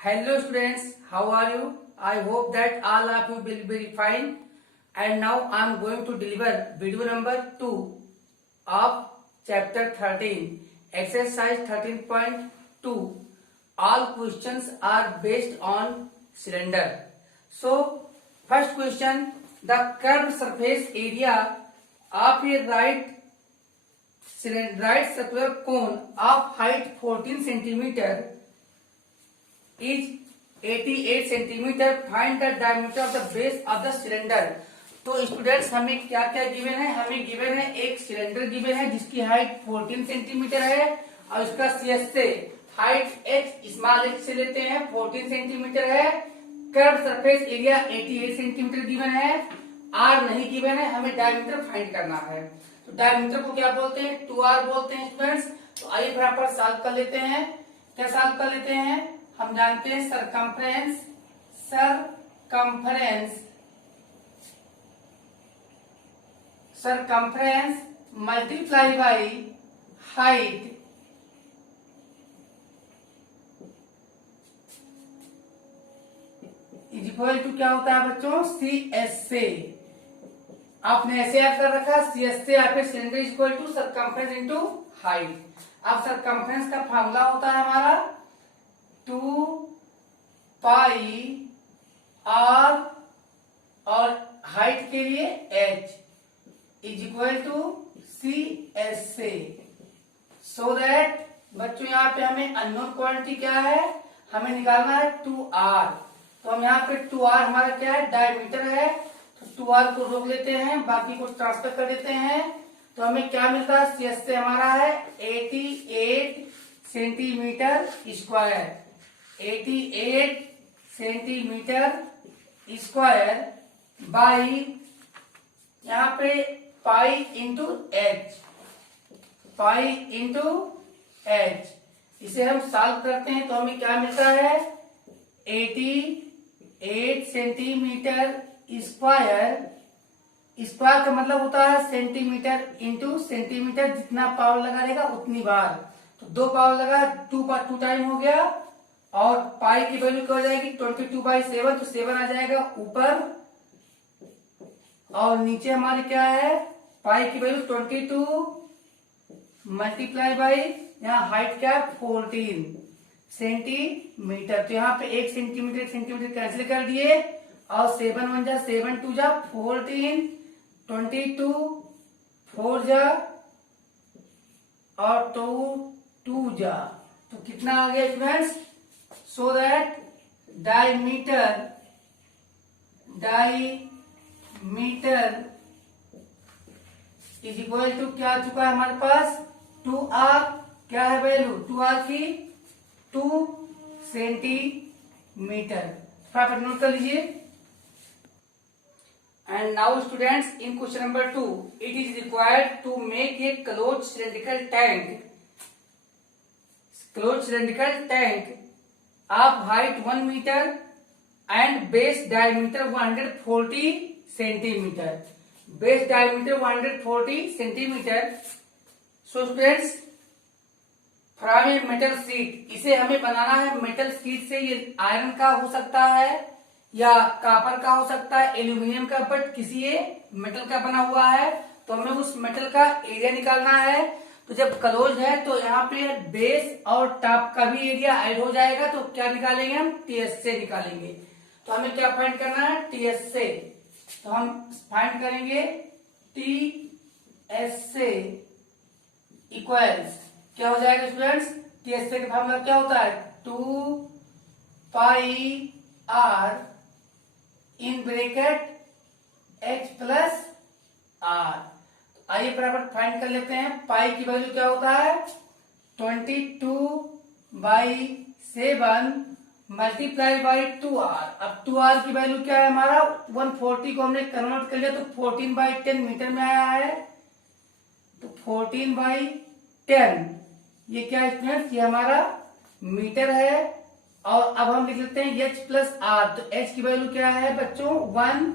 Hello students, how are you? I hope that all of you will be very fine. And now I am going to deliver video number 2 of chapter 13, exercise 13.2. All questions are based on cylinder. So, first question, the curved surface area of a right circular cone of height 14 centimeter is 88 centimetre. Find the diameter of the base of the cylinder. तो students हमें क्या क्या given है? हमें given है एक cylinder given है जिसकी हाइट 14 सेंटीमीटर है और उसका सीएस से हाइट एच स्मॉल एच से लेते हैं 14 सेंटीमीटर है. Curve surface area 88 centimetre given है. आर नहीं गिवन है, हमें डायमीटर फाइंड करना है. तो डायमीटर को क्या बोलते हैं? 2r बोलते हैं स्टूडेंट्स. तो आइए फिर पर सॉल्व कर लेते हैं. क्या सॉल्व कर लेते हैं? हम जानते हैं circumference multiply by height is equal to क्या होता है बच्चों? सी एस से. आपने ऐसे याद कर रखा, सी एस से आपके cylinder is equal to circumference into height. अब सरकमफ्रेंस का फॉर्मूला होता है हमारा 2 पाई आर और हाइट के लिए h is equal to C S से. सो दैट बच्चों यहाँ पे हमें अननोन क्वांटिटी क्या है? हमें निकालना है 2r. तो हम यहाँ पे 2r हमारा क्या है? डायमीटर है. तो 2r को रोक लेते हैं, बाकी को ट्रांसफर कर देते हैं. तो हमें क्या मिलता है? सी एस से हमारा है 88 centimetre square. 88 centimetre square by यहाँ पे पाई इंटू एच. इसे हम सॉल्व करते हैं तो हमें क्या मिलता है? 88 सेंटीमीटर स्क्वायर. स्क्वायर का मतलब होता है सेंटीमीटर इंटू सेंटीमीटर. जितना पावर लगा रहेगा उतनी बार. तो 2 पावर लगा, 2 टाइम हो गया. और पाई की वैल्यू क्या हो जाएगी? 22/7. तो 7 आ जाएगा ऊपर और नीचे हमारे क्या है? पाई की वैल्यू 22 मल्टीप्लाई बाई यहाँ हाइट क्या है? 14 सेंटीमीटर. तो यहाँ पे 1 सेंटीमीटर कैंसिल कर दिए और 7 1 जा 7 2 जा 14 22 4 जा और 2 जा. तो कितना आ गया students? So that diameter is equal to क्या आ चुका है हमारे पास? 2r. क्या है वैल्यू? 2r की 2 सेंटीमीटर. फटाफट नोट कर लीजिए. And now students, in question number 2, it is required to make a closed cylindrical tank of height 1 meter and base diameter 140 centimeter. Base diameter 140 centimeter. So students, from a metal sheet, इसे हमें बनाना है metal sheet से. ये iron का हो सकता है या कॉपर का हो सकता है, एल्यूमिनियम का, बट किसी ये मेटल का बना हुआ है. तो हमें उस मेटल का एरिया निकालना है. तो जब क्लोज है तो यहाँ पे बेस और टॉप का भी एरिया ऐड हो जाएगा. तो क्या निकालेंगे हम? टीएस से निकालेंगे. तो हमें क्या फाइंड करना है? टीएस से. तो हम फाइंड करेंगे टीएस से इक्वल्स क्या हो जाएगा स्टूडेंट्स? टीएस से का फॉर्मूला क्या होता है? 2 pi R in bracket H plus R. आइए फटाफट फाइंड कर लेते हैं. पाई की वैल्यू क्या होता है? 22/7 मल्टीप्लाई बाई 2r. अब 2r की वैल्यू क्या है हमारा? 140 को हमने कन्वर्ट कर लिया तो 14/10 मीटर में आया है. तो 14/10 ये क्या है स्टूडेंट्स? ये हमारा मीटर है. और अब हम लिख लेते हैं h प्लस आर. तो h की वैल्यू क्या है बच्चों? 1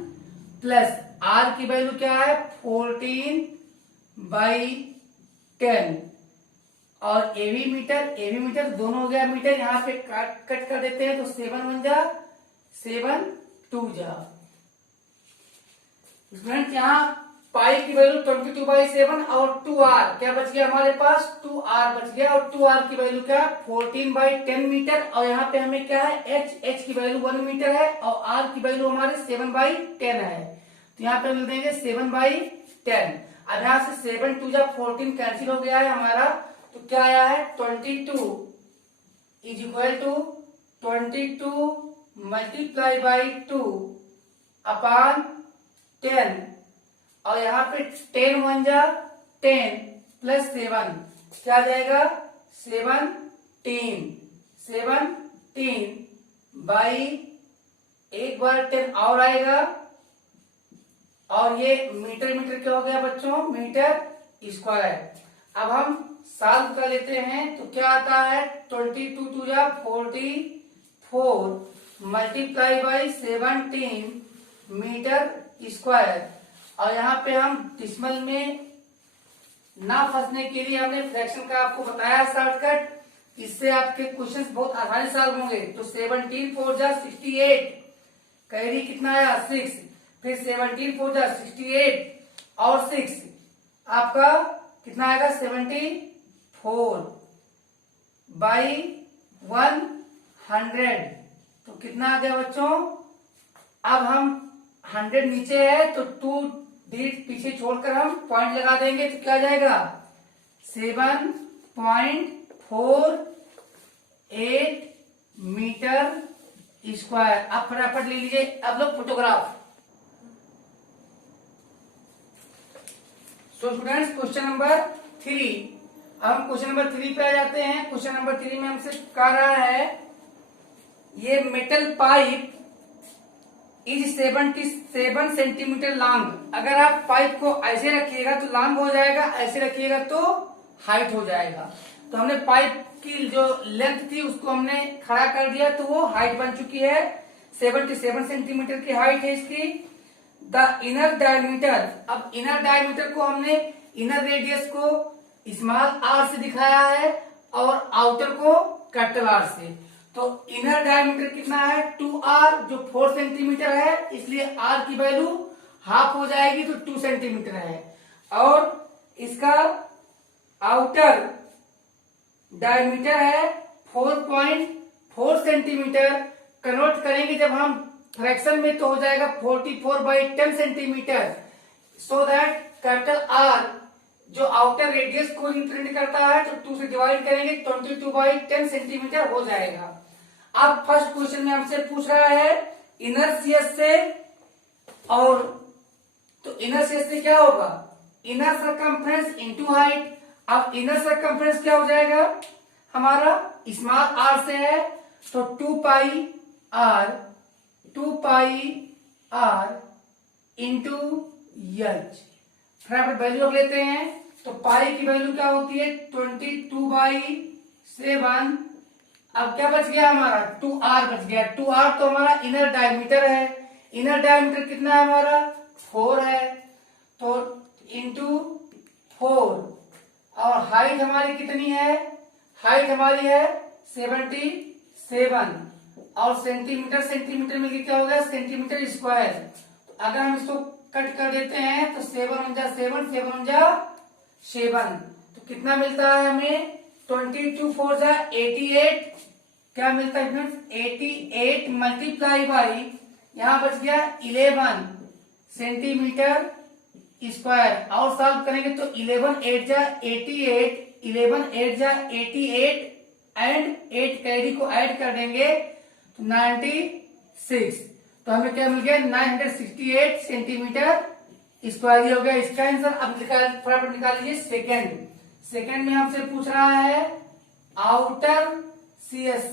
प्लस r की वैल्यू क्या है? 14/10 और एवी मीटर दोनों हो गया मीटर, यहाँ पे कट कर देते हैं तो 7 1 जा 7 2 जा। स्टूडेंट यहाँ पाई की वैल्यू 22/7 और 2r क्या बच गया हमारे पास, 2r बच गया, और 2r की वैल्यू क्या 14/10 मीटर, और यहाँ पे हमें क्या है h की वैल्यू 1 मीटर है और r की वैल्यू हमारे 7/10 है, तो यहाँ पे मिल देंगे 7/10। अब यहाँ से 7 2 जा 14 कैंसिल हो गया है हमारा, तो क्या आया है 22 is equal to 22 multiply by 2 upon 10, और यहाँ पे 10 1 जा 10 प्लस 7 क्या आ जाएगा 17 बाई एक बार 10 और आएगा, और ये मीटर क्या हो गया बच्चों, मीटर स्क्वायर। अब हम सॉल्व कर लेते हैं तो क्या आता है 22 2 जा 44 मल्टीप्लाई बाई 17 मीटर स्क्वायर, और यहाँ पे हम डिसिमल में ना फंसने के लिए हमने फ्रैक्शन का आपको बताया शॉर्टकट, इससे आपके क्वेश्चंस बहुत आसानी से सॉल्व होंगे। तो 17 4 जा 68, कैरी कितना आया 6, फिर 17 4 जा 68 और 6 आपका कितना आएगा 74 बाई 100, तो कितना आ गया बच्चों, अब हम 100 नीचे है तो 2 डिजिट पीछे छोड़कर हम पॉइंट लगा देंगे, तो क्या जाएगा 7.48 मीटर स्क्वायर। अब फटाफट ले लीजिए अब लोग photograph. So students question number 3, अब हम क्वेश्चन नंबर 3 पे आ जाते हैं। क्वेश्चन नंबर 3 में हमसे कह रहा है ये metal pipe is 77 centimetre long. अगर आप पाइप को ऐसे रखिएगा तो लॉन्ग हो जाएगा, ऐसे रखिएगा तो हाइट हो जाएगा। तो हमने पाइप की जो लेंथ थी उसको हमने खड़ा कर दिया तो वो हाइट बन चुकी है, 77 सेंटीमीटर की हाइट है इसकी। द इनर डायमीटर, अब इनर डायमीटर को हमने इनर रेडियस को स्मॉल आर से दिखाया है और आउटर को कैपिटल आर से। तो इनर डायमीटर कितना है 2r जो 4 सेंटीमीटर है, इसलिए r की वैल्यू हाफ हो जाएगी तो 2 सेंटीमीटर है, और इसका आउटर डायमीटर है 4.4 सेंटीमीटर। कन्वर्ट करेंगे जब हम फ्रैक्शन में तो हो जाएगा 44/10 centimetre, so that capital R जो आउटर रेडियस को रिप्रेजेंट करता है तो 2 से डिवाइड करेंगे 22/10 सेंटीमीटर हो जाएगा। अब फर्स्ट क्वेश्चन में हमसे पूछ रहा है इनर सीएस से, और तो इनर सीएस से क्या होगा इनर सरकमफ्रेंस इनटू हाइट। अब इनर सरकमफ्रेंस क्या हो जाएगा हमारा स्मॉल आर से है तो 2 पाई आर इंटू एच। फिर वैल्यू रख लेते हैं तो पाई की वैल्यू क्या होती है 22/7। अब क्या बच गया हमारा 2r बच गया। 2r तो हमारा इनर डायमीटर है, इनर डायमीटर कितना है हमारा 4 है, तो इंटू 4, और हाइट हमारी कितनी है, हाइट हमारी है 77, और सेंटीमीटर में क्या हो गया सेंटीमीटर स्क्वायर। तो अगर हम इसको कट कर देते हैं तो 7 1 जा 7, 7 1 जा 7, तो कितना मिलता है हमें 22 4 जा 88, क्या मिलता है फ्रेंड्स 88 मल्टीप्लाई बाई यहाँ बच गया 11 सेंटीमीटर स्क्वायर, और सॉल्व करेंगे तो 11 8 जा 88, 11 8 जा 88 एंड 8 कैरी को ऐड कर देंगे तो 96, तो हमें क्या मिल गया 968 सेंटीमीटर स्क्वायर हो गया इसका आंसर। अब फटाफट निकाल लीजिए सेकेंड में हमसे पूछ रहा है आउटर सीएस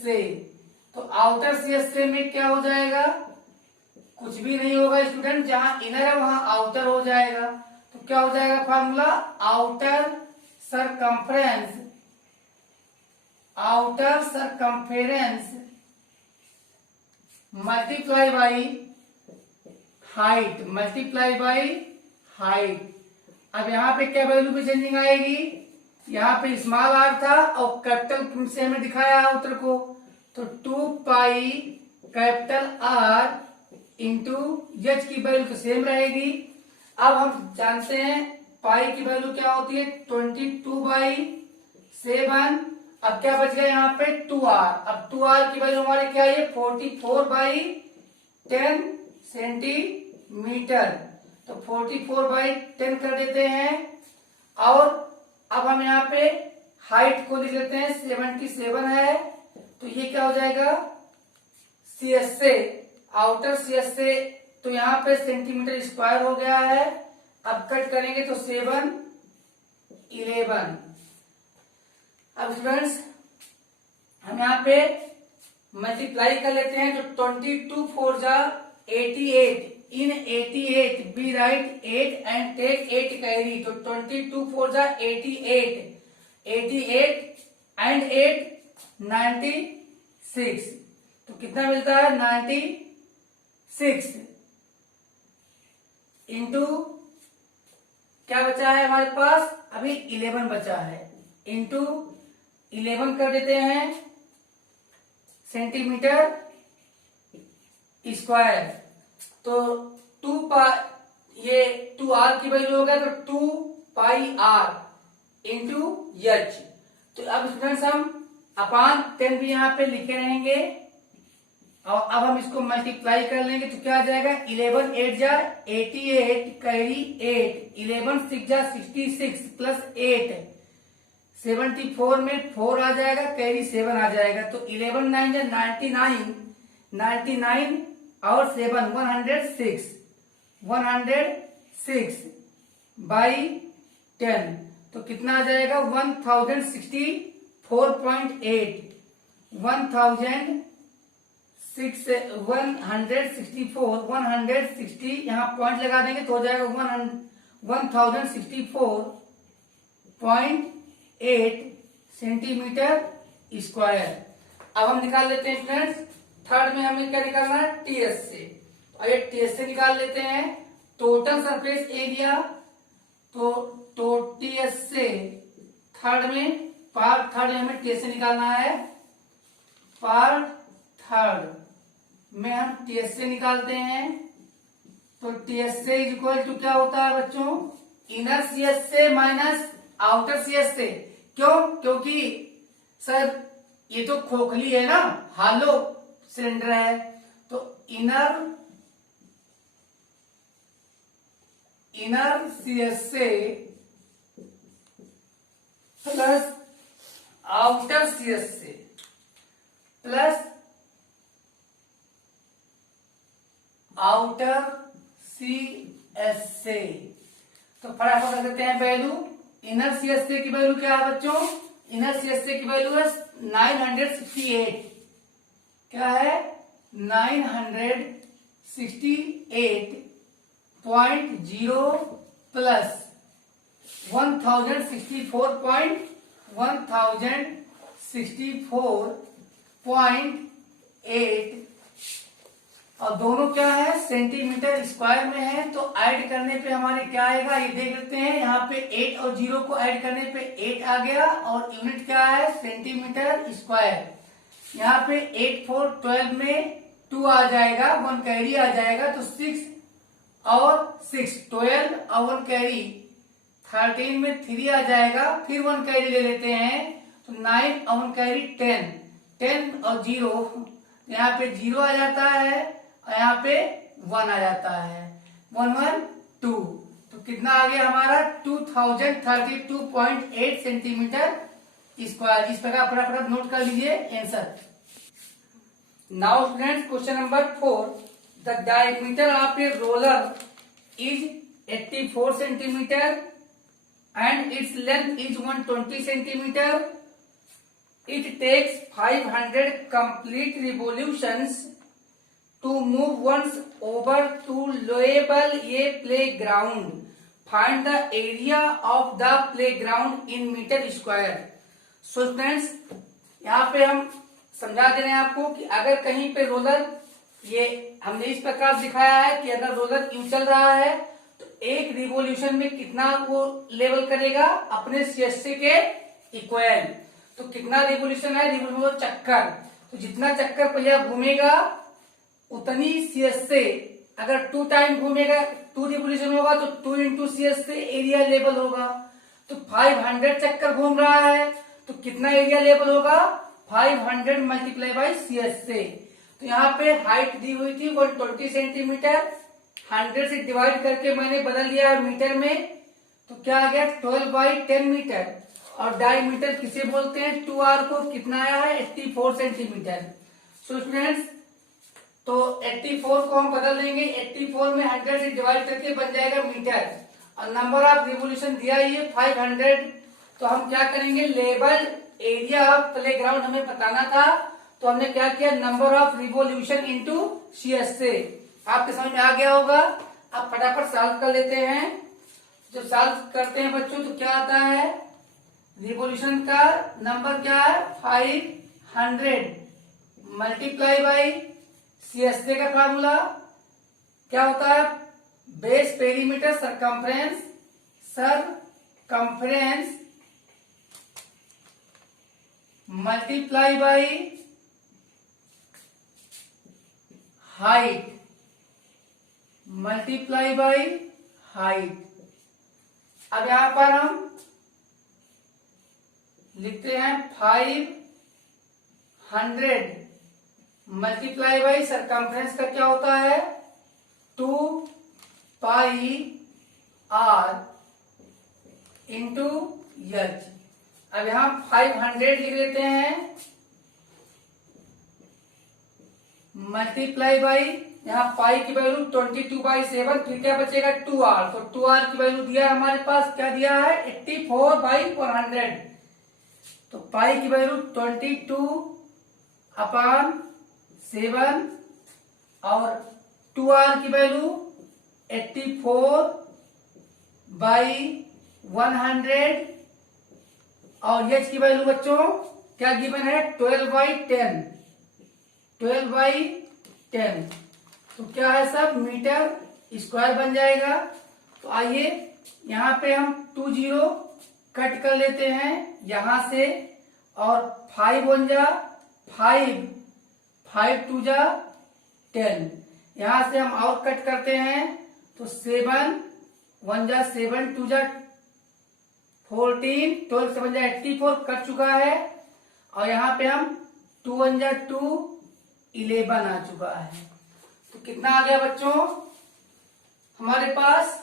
से, तो आउटर सीएस से में क्या हो जाएगा कुछ भी नहीं होगा स्टूडेंट, जहां इनर है वहां आउटर हो जाएगा। तो क्या हो जाएगा formula outer circumference multiply by height. अब यहाँ पे क्या वैल्यू पे चेंजिंग आएगी, यहाँ पे स्मॉल आर था और कैपिटल से हमें दिखाया है उत्तर को, तो 2 pi capital R into H की वैल्यू तो सेम रहेगी। अब हम जानते हैं पाई की वैल्यू क्या होती है 22/7। अब क्या बच गया यहाँ पे 2r। अब 2r की वैल्यू हमारी क्या है 44/10 सेंटीमीटर, तो 44/10 कर देते हैं। और अब हम यहाँ पे हाइट को लिख लेते हैं 77 है, तो ये क्या हो जाएगा CS से आउटर CS से, तो यहाँ पे सेंटीमीटर स्क्वायर हो गया है। अब कट करेंगे तो 7 11। अब स्टूडेंट्स हम यहाँ पे मल्टीप्लाई कर लेते हैं, तो 22 4 जा 88। In 88 we write 8 and take 8 carry, तो 22 4 जा 88, 88 एंड 8 96, तो कितना मिलता है 96 इंटू क्या बचा है हमारे पास अभी 11 बचा है, इंटू 11 कर देते हैं सेंटीमीटर स्क्वायर, तो 2r की वैल्यू होगा तो 2 पाई r इंटू एच। तो अब स्टूडेंट्स हम अपान 10 भी यहाँ पे लिखे रहेंगे, और अब हम इसको मल्टीप्लाई कर लेंगे तो क्या आ जाएगा 11 8 जा 88 कैरी 8, 11 6 जा 66 प्लस 8 74 में 4 आ जाएगा कैरी 7 आ जाएगा, तो 11 9 जा 99, 99 और 7 106 बाई 10, तो कितना आ जाएगा 1064.8 160 यहाँ पॉइंट लगा देंगे तो हो जाएगा 1064.8 सेंटीमीटर स्क्वायर। अब हम निकाल लेते हैं फ्रेंड्स, थर्ड में हमें क्या निकालना है TS से, और ये TS से निकाल लेते हैं टोटल सरफेस एरिया, तो TS से थर्ड में पार्ट थर्ड में हमें TS से निकालना है, पार्ट थर्ड में हम TS से निकालते हैं, तो TS से इज इक्वल टू क्या होता है बच्चों इनर CS से माइनस आउटर CS से। क्यों? क्योंकि सर ये तो खोखली है ना, हालो सिलेंडर है, तो इनर CS से प्लस आउटर CS से प्लस आउटर CS से, तो फटाफट कर देते हैं वैल्यू। इनर CS से की वैल्यू क्या है बच्चों, इनर CS से की वैल्यू है 968, क्या है 968.0 प्लस 1064.8 और दोनों क्या है सेंटीमीटर स्क्वायर में है, तो ऐड करने पे हमारे क्या आएगा ये देख लेते हैं। यहाँ पे 8 और 0 को ऐड करने पे 8 आ गया, और यूनिट क्या है सेंटीमीटर स्क्वायर। यहाँ पे 8 4 12 में 2 आ जाएगा, 1 कैरी आ जाएगा, तो 6 और 6 12 और 1 कैरी 13 में 3 आ जाएगा, फिर 1 कैरी ले लेते हैं, तो 9 और 1 कैरी 10 और 0 यहाँ पे 0 आ जाता है, और यहाँ पे 1 आ जाता है, 112, तो कितना आ गया हमारा 2032.8 सेंटीमीटर स्क्वायर। इस प्रकार फटाफट नोट कर लीजिए answer. Now students question number 4, the diameter of a roller is 84 centimetre and its length is 120 centimetre. It takes 500 complete revolutions to move once over to level a playground. Find the area of the playground in meter square. So friends, यहाँ पे हम समझा दे रहे हैं आपको कि अगर कहीं पे रोलर, ये हमने इस प्रकार दिखाया है कि अगर रोलर यूं चल रहा है तो एक रिवोल्यूशन में कितना वो लेवल करेगा, अपने सीएसए के इक्वल। तो कितना रिवोल्यूशन है, रिवोल्यूशन मतलब चक्कर, तो जितना चक्कर पहिया घूमेगा उतनी सीएसए, अगर 2 टाइम घूमेगा 2 रिवोल्यूशन होगा तो 2 इंटू सीएसए एरिया लेवल होगा। तो 500 चक्कर घूम रहा है तो कितना एरिया लेवल होगा, 500 मल्टीप्लाई बाई सीएसए। तो यहाँ पे हाइट दी हुई थी 120 सेंटीमीटर, 100 से डिवाइड करके मैंने बदल दिया मीटर में, तो क्या आ गया 12 बाई 10 मीटर। और डायमीटर किसे बोलते हैं, 2r को, कितना आया है 84 सेंटीमीटर। सो स्टूडेंट्स, तो 84 को हम बदल देंगे, 84 में 100 से डिवाइड करके बन जाएगा मीटर, और नंबर ऑफ रिवोल्यूशन दिया ही है 500। तो हम क्या करेंगे, लेवल एरिया ऑफ प्लेग्राउंड हमें बताना था, तो हमने क्या किया, number of revolution into CSA. आपके समझ में आ गया होगा। अब फटाफट सॉल्व कर लेते हैं। जब सॉल्व करते हैं बच्चों तो क्या आता है, रिवोल्यूशन का नंबर क्या है 500 मल्टीप्लाई बाई सीएसए का फार्मूला क्या होता है, base perimeter circumference, circumference multiply by height, multiply by height. अब यहां पर हम लिखते हैं 500 मल्टीप्लाई बाई सरकमफ्रेंस का क्या होता है 2 पाई आर इंटू एच। अब यहां 500 लिख लेते हैं मल्टीप्लाई बाई, यहाँ पाई की वैल्यू 22/7, फिर क्या बचेगा 2r, तो 2r की वैल्यू दिया हमारे पास, क्या दिया है 84/100। तो पाई की वैल्यू 22/7 और 2r की वैल्यू 84/100 और h की वैल्यू बच्चों क्या गिवन है 12/10, 12/10। तो क्या है सब मीटर स्क्वायर बन जाएगा। तो आइए यहाँ पे हम 20 कट कर लेते हैं यहां से, और 5 1 जा 5, 5 2 जा 10, यहां से हम और कट करते हैं तो 7 1 जा 7 2 जा 14, 12 7 जा 84 कट चुका है, और यहाँ पे हम 2 1 जा 2 11 आ चुका है। तो कितना आ गया बच्चों हमारे पास,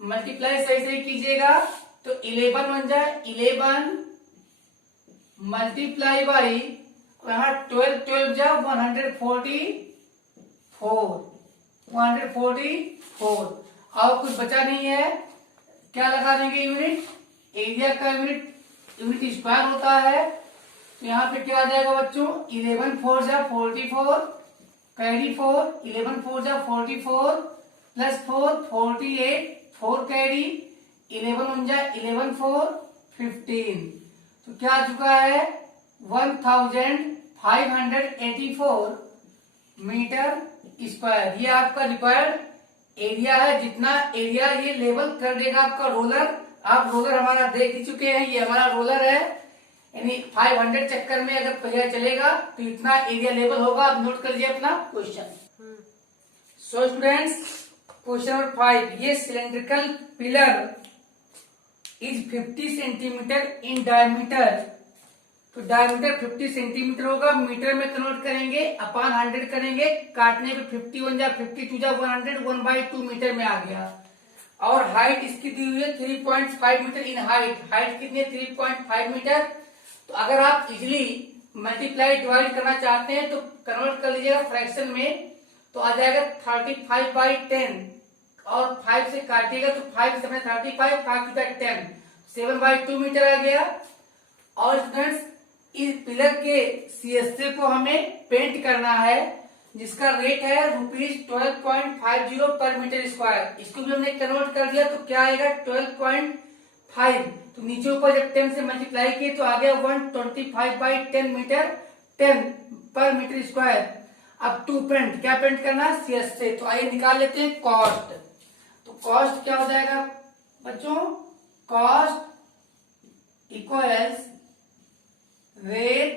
मल्टीप्लाई सही सही कीजिएगा, तो 11 1 जा 11 मल्टीप्लाई बाई, यहाँ 12 12 जा 144 और कुछ बचा नहीं है, क्या लगा देंगे यूनिट, एरिया का यूनिट स्क्वायर होता है। तो यहाँ पे क्या आ जाएगा बच्चों 11 4 जा 44 कैरी 4, 11 4 जा 44 प्लस 4 48 4 कैरी, 11 1 जा 11 4 15। तो क्या आ चुका है 1584 मीटर स्क्वायर। ये आपका रिक्वायर्ड एरिया है, जितना एरिया ये लेवल कर देगा आपका रोलर। आप रोलर हमारा देख ही चुके हैं, ये हमारा रोलर है, यानी 500 चक्कर में अगर पहिया चलेगा तो इतना एरिया लेवल होगा। आप नोट कर लीजिए अपना क्वेश्चन। सो स्टूडेंट्स, क्वेश्चन नंबर 5, ये cylindrical pillar is 50 centimetre in diameter. तो डायमीटर 50 सेंटीमीटर होगा, मीटर में कन्वर्ट करेंगे, अपॉन 100 करेंगे, काटने पे 51 जा 52 जा 100 1/2 मीटर में आ गया। और हाइट इसकी दी हुई है 3.5 मीटर इन हाइट, हाइट कितनी है 3.5 मीटर। तो अगर आप इजिली मल्टीप्लाई डिवाइड करना चाहते हैं तो कन्वर्ट कर लीजिएगा फ्रैक्शन में, तो आ जाएगा 35/10 और 5 से काटिएगा तो 5 7 35 5 to 10 7/2 मीटर आ गया। और स्टूडेंट्स इस पिलर के सीएसए को हमें पेंट करना है, जिसका रेट है ₹12.50 पर मीटर स्क्वायर। इसको भी हमने कन्वर्ट कर दिया तो क्या आएगा 12.5, तो नीचे ऊपर जब 10 से मल्टीप्लाई किए तो आ गया 125/10 मीटर 10 पर मीटर स्क्वायर। अब टू पेंट, क्या पेंट करना सीएसए, तो आइए निकाल लेते हैं कॉस्ट। तो कॉस्ट क्या हो जाएगा बच्चों, cost equals rate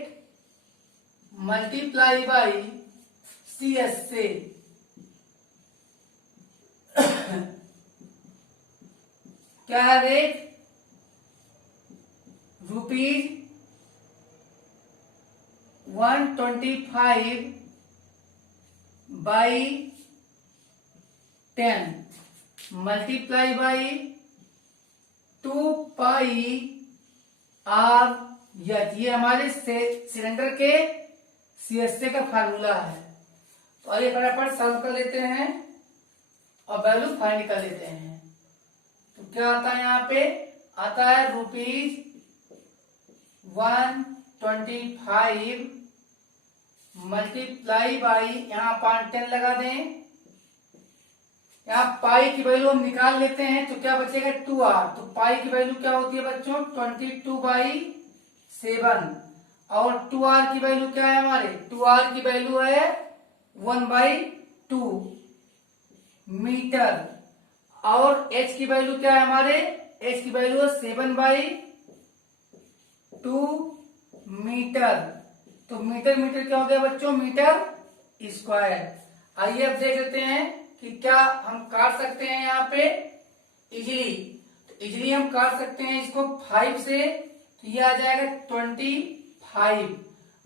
multiply by CSA। क्या है rate, ₹125 by 10 multiply by 2πr। ये हमारे सिलेंडर के CSA का फार्मूला है। तो आइए फटाफट सॉल्व कर लेते हैं और वैल्यू फाइंड कर लेते हैं। तो क्या आता है, यहाँ पे आता है ₹125 मल्टीप्लाई बाई, यहाँ 10 लगा दें, यहाँ पाई की वैल्यू हम निकाल लेते हैं तो क्या बचेगा 2r। तो पाई की वैल्यू क्या होती है बच्चों 22/7 और 2r की वैल्यू क्या है हमारे, 2r की वैल्यू है 1/2 मीटर और h की वैल्यू क्या है हमारे, h की वैल्यू है 7/2 मीटर। तो मीटर मीटर क्या हो गया बच्चों, मीटर स्क्वायर। आइए अब देख लेते हैं कि क्या हम काट सकते हैं यहाँ पे इजीली। तो इजीली हम काट सकते हैं इसको 5 से, तो ये आ जाएगा 25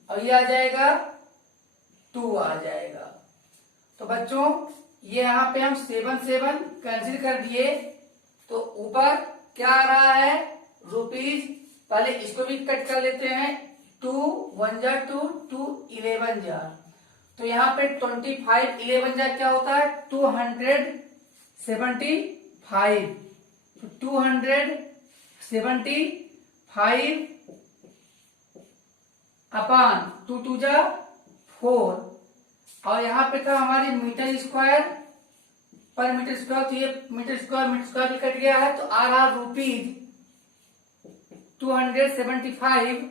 और ये आ जाएगा 2 आ जाएगा। तो बच्चों ये यहाँ पे हम 7 कैंसिल कर दिए, तो ऊपर क्या आ रहा है रुपीज, पहले इसको भी कट कर लेते हैं, 2 1 जा 2 2 11 जा, तो यहाँ पे 25 11 जा क्या होता है 275। तो 275 अपान 2 2 जा 4 और यहाँ पे था हमारी मीटर स्क्वायर पर मीटर स्क्वायर, तो ये मीटर स्क्वायर भी कट गया है, तो आ रहा ₹275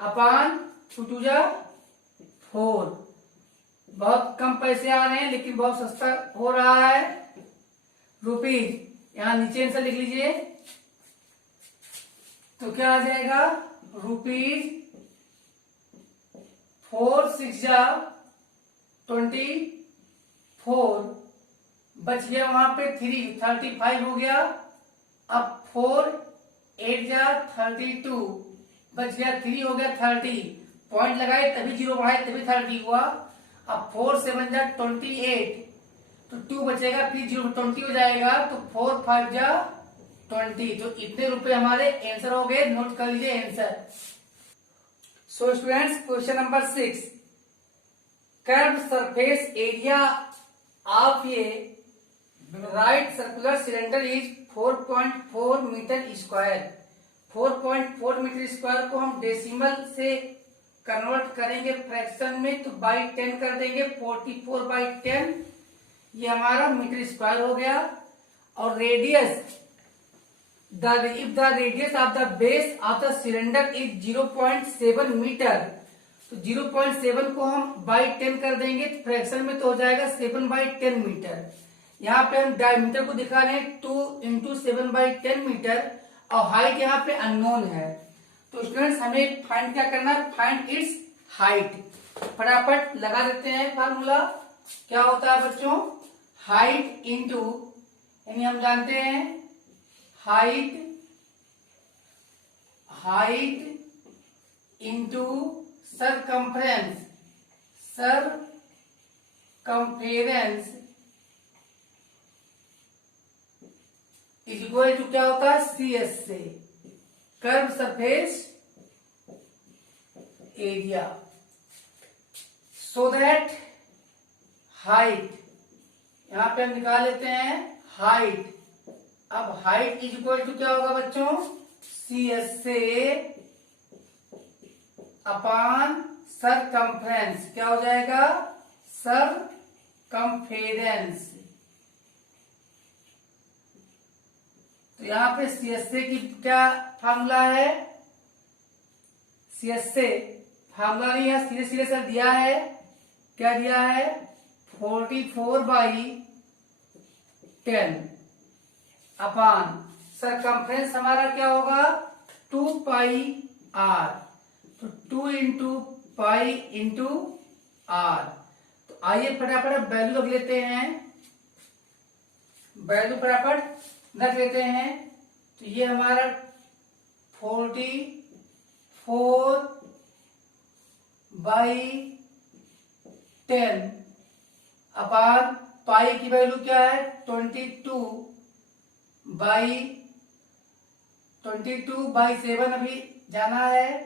अपान 2 2 जा 4। बहुत कम पैसे आ रहे हैं लेकिन बहुत सस्ता हो रहा है रुपीज। यहाँ नीचे आंसर लिख लीजिए, तो क्या आ जाएगा ₹4 6 जा 24 बच गया, वहां पे 3 35 हो गया। अब 4 8 जा 32 बच गया, 3 हो गया 30, पॉइंट लगाए तभी 0 बढ़ाए तभी 30 हुआ। अब 4 7 जा 28, तो 2 बचेगा फिर 0 20 हो जाएगा, तो 4 5 जा 20। तो इतने रुपए हमारे आंसर हो गए, नोट कर लीजिए answer. So students question number 6, curve surface area of a right circular cylinder is 4.4 metre square. 4.4 metre square को हम डेसिमल से कन्वर्ट करेंगे फ्रैक्शन में, तो बाई 10 कर देंगे, 44/10 ये हमारा मीटर स्क्वायर हो गया। और radius if the radius of the base of the cylinder is 0.7 metre, तो 0.7 को हम बाई 10 कर देंगे फ्रैक्शन में, तो हो जाएगा 7/10 मीटर। यहाँ पे हम डायमीटर को दिखा रहे हैं 2 × 7/10 मीटर और हाइट यहाँ पे अननोन है। तो स्टूडेंट्स हमें फाइंड क्या करना है, फाइंड इट्स हाइट। फटाफट लगा देते हैं फार्मूला। क्या होता है बच्चों, हाइट इंटू, यानी हम जानते हैं height into circumference is equal to क्या होता है CSA, curve surface area. So that height यहां पे हम निकाल लेते हैं हाइट। अब हाइट इज इक्वल टू क्या होगा बच्चों, CSA अपान सरकमफ्रेंस, क्या हो जाएगा सरकमफेरेंस। तो यहाँ पे CSA की क्या फार्मूला है, CSA फार्मूला नहीं है, सीधे सीधे सर दिया है, क्या दिया है 44/10 10 अपान सरकमफ्रेंस हमारा क्या होगा 2 पाई आर, तो 2 इंटू पाई इंटू आर। तो आइए फटाफट वैल्यू रख लेते हैं, वैल्यू फटाफट रख लेते हैं। तो ये हमारा 44 बाई 10 अपान पाई की वैल्यू क्या है 22 बाई 7 अभी जाना है,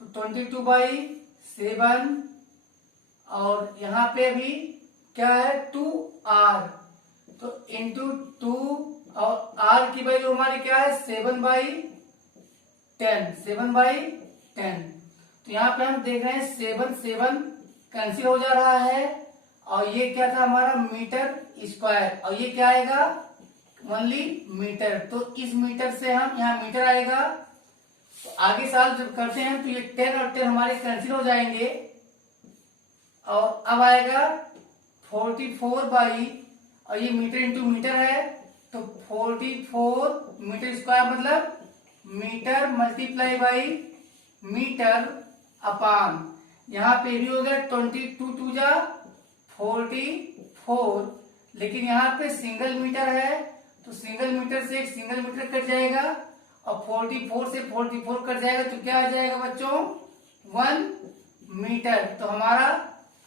तो 22/7 और यहाँ पे अभी क्या है 2r, तो इंटू 2 और r की वैल्यू हमारी क्या है 7/10। तो यहाँ पे हम देख रहे हैं 7 कैंसिल हो जा रहा है, और ये क्या था हमारा मीटर स्क्वायर, और ये क्या आएगा ओनली मीटर। तो इस मीटर से हम यहाँ मीटर आएगा, तो आगे साल जब करते हैं तो ये 10 और 10 हमारे कैंसिल हो जाएंगे, और अब आएगा 44 बाई, और ये मीटर इंटू मीटर है, तो 44 मीटर स्क्वायर मतलब मीटर मल्टीप्लाई बाई मीटर अपान, यहाँ पे भी हो गया 22 2 जा 44, लेकिन यहाँ पे सिंगल मीटर है, तो सिंगल मीटर से एक सिंगल मीटर कट जाएगा, और 44 से 44 कट जाएगा, तो क्या आ जाएगा बच्चों 1 मीटर। तो हमारा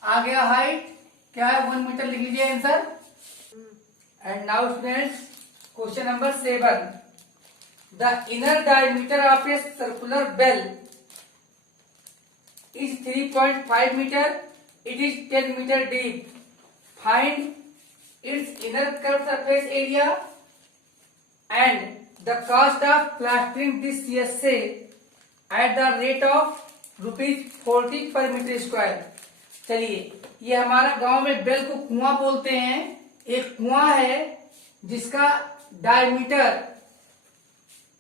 आ गया हाइट क्या है 1 मीटर, लिख लीजिए answer. And now students question number 7, the inner diameter of a circular bell is 3.5 meter, it is 10 meter deep, find its inner curved surface area and the cost of plastering this CSA at the rate of ₹40 per meter square। चलिए, ये हमारा गांव में bell को कुआं बोलते हैं, एक कुआं है जिसका डायमीटर,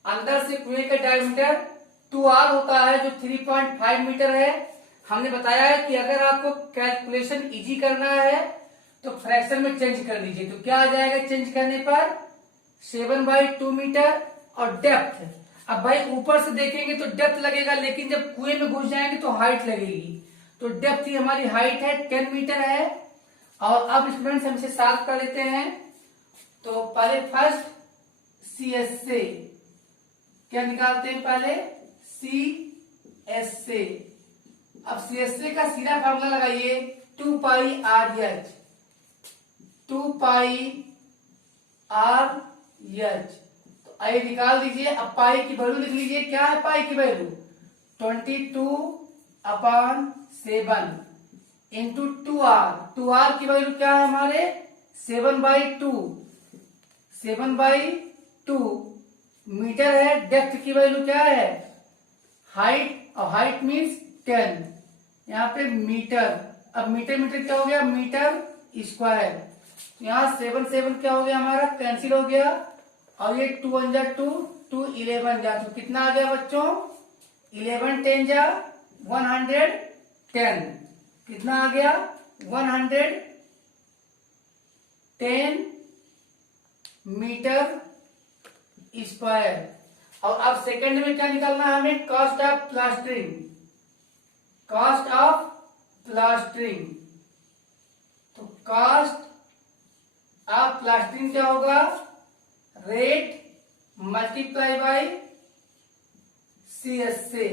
अंदर से कुएं का डायमीटर 2r होता है, जो 3.5 मीटर है। हमने बताया है कि अगर आपको कैलकुलेशन इजी करना है तो फ्रैक्शन में चेंज कर लीजिए, तो क्या आ जाएगा चेंज करने पर 7/2 मीटर। और डेप्थ, अब भाई ऊपर से देखेंगे तो डेप्थ लगेगा, लेकिन जब कुएं में घुस जाएंगे तो हाइट लगेगी, तो डेप्थ ही हमारी हाइट है 10 मीटर है। और अब स्टूडेंट्स हम इसे सॉल्व कर लेते हैं। तो पहले फर्स्ट CS से क्या निकालते हैं, पहले CS से। अब CS का सीधा फार्मूला लगाइए 2 पाई RH, 2 पाई RH। तो आइए निकाल दीजिए। अब पाई की वैल्यू लिख लीजिए, क्या है पाई की वैल्यू 22/7 इंटू 2r की वैल्यू क्या है हमारे 7/2 मीटर है। डेप्थ की वैल्यू क्या है हाइट, और हाइट मीन्स 10, यहाँ पे मीटर। अब मीटर मीटर क्या हो गया मीटर स्क्वायर, तो यहाँ 7 क्या हो गया हमारा कैंसिल हो गया, और ये 2 1 जा 2 2 11 जा, तो कितना आ गया बच्चों 11 10 जा 110, कितना आ गया 110 मीटर स्क्वायर। और अब सेकंड में क्या निकालना है हमें, cost of plastering, cost of plastering. तो कॉस्ट ऑफ प्लास्टरिंग क्या होगा, रेट मल्टीप्लाई बाय CS से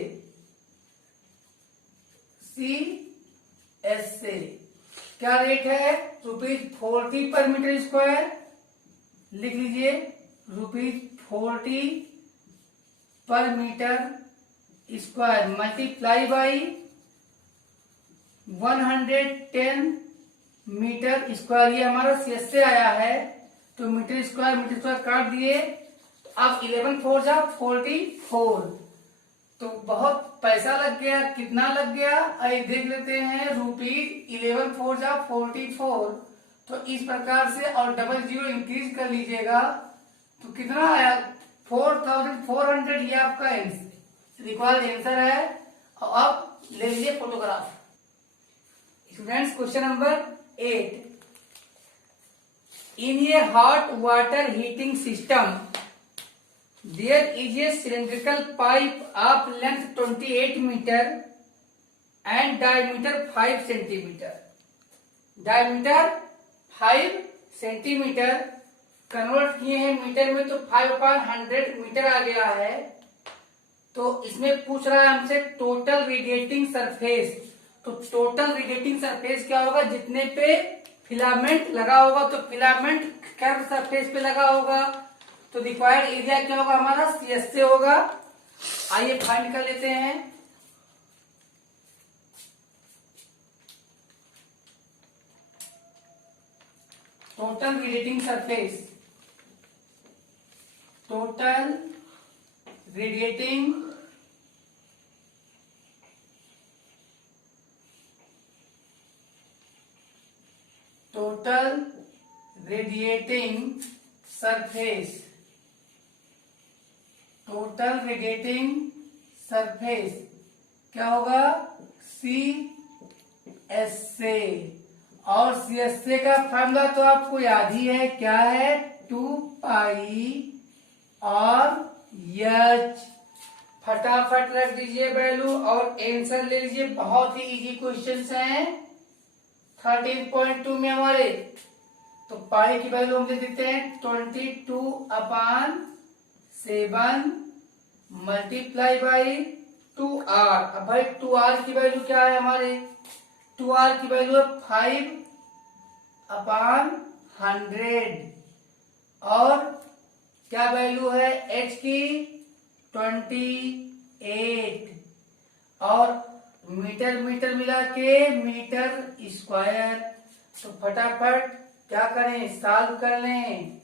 क्या रेट है ₹40 पर मीटर स्क्वायर, लिख लीजिए ₹40 पर metre square multiply by 110 metre square. ये हमारा CS से आया है, तो मीटर स्क्वायर काट दिए। तो अब 11 4 जा 44, तो बहुत पैसा लग गया, कितना लग गया आइए देख लेते हैं, ₹11 4 जा 44। तो इस प्रकार से और डबल जीरो इंक्रीज कर लीजिएगा, तो कितना आया 4400, ये आपका रिक्वायर्ड आंसर है। और अब ले लीजिए photograph. Students question number 8, in a hot water heating system there is a cylindrical pipe of length 28 metre and diameter 5 centimetre. Diameter 5 centimetre convert किए हैं मीटर में तो 5/100 मीटर आ गया है। तो इसमें पूछ रहा है हमसे टोटल रेडिएटिंग सरफेस। तो टोटल रेडिएटिंग सरफेस क्या होगा, जितने पे फिलामेंट लगा होगा, तो फिलामेंट कर्व सरफेस पे लगा होगा, तो रिक्वायर्ड एरिया क्या होगा हमारा CS से होगा। आइए फाइंड कर लेते हैं। Total radiating surface, total radiating total radiating surface, total radiating surface क्या होगा CS से। और CS से का फॉर्मूला तो आपको याद ही है, क्या है 2 पाई और H। फटाफट रख दीजिए वैल्यू और आंसर ले लीजिए। बहुत ही इजी क्वेश्चंस हैं 13.2 में हमारे। तो पाई की वैल्यू हम दे देते हैं 22/7 मल्टीप्लाई बाई 2R। अब भाई 2R की वैल्यू क्या है हमारे, 2R की वैल्यू है 5/100 और क्या वैल्यू है H की 28 और मीटर मीटर मिला के मीटर स्क्वायर। तो फटाफट क्या करें, सॉल्व कर लें।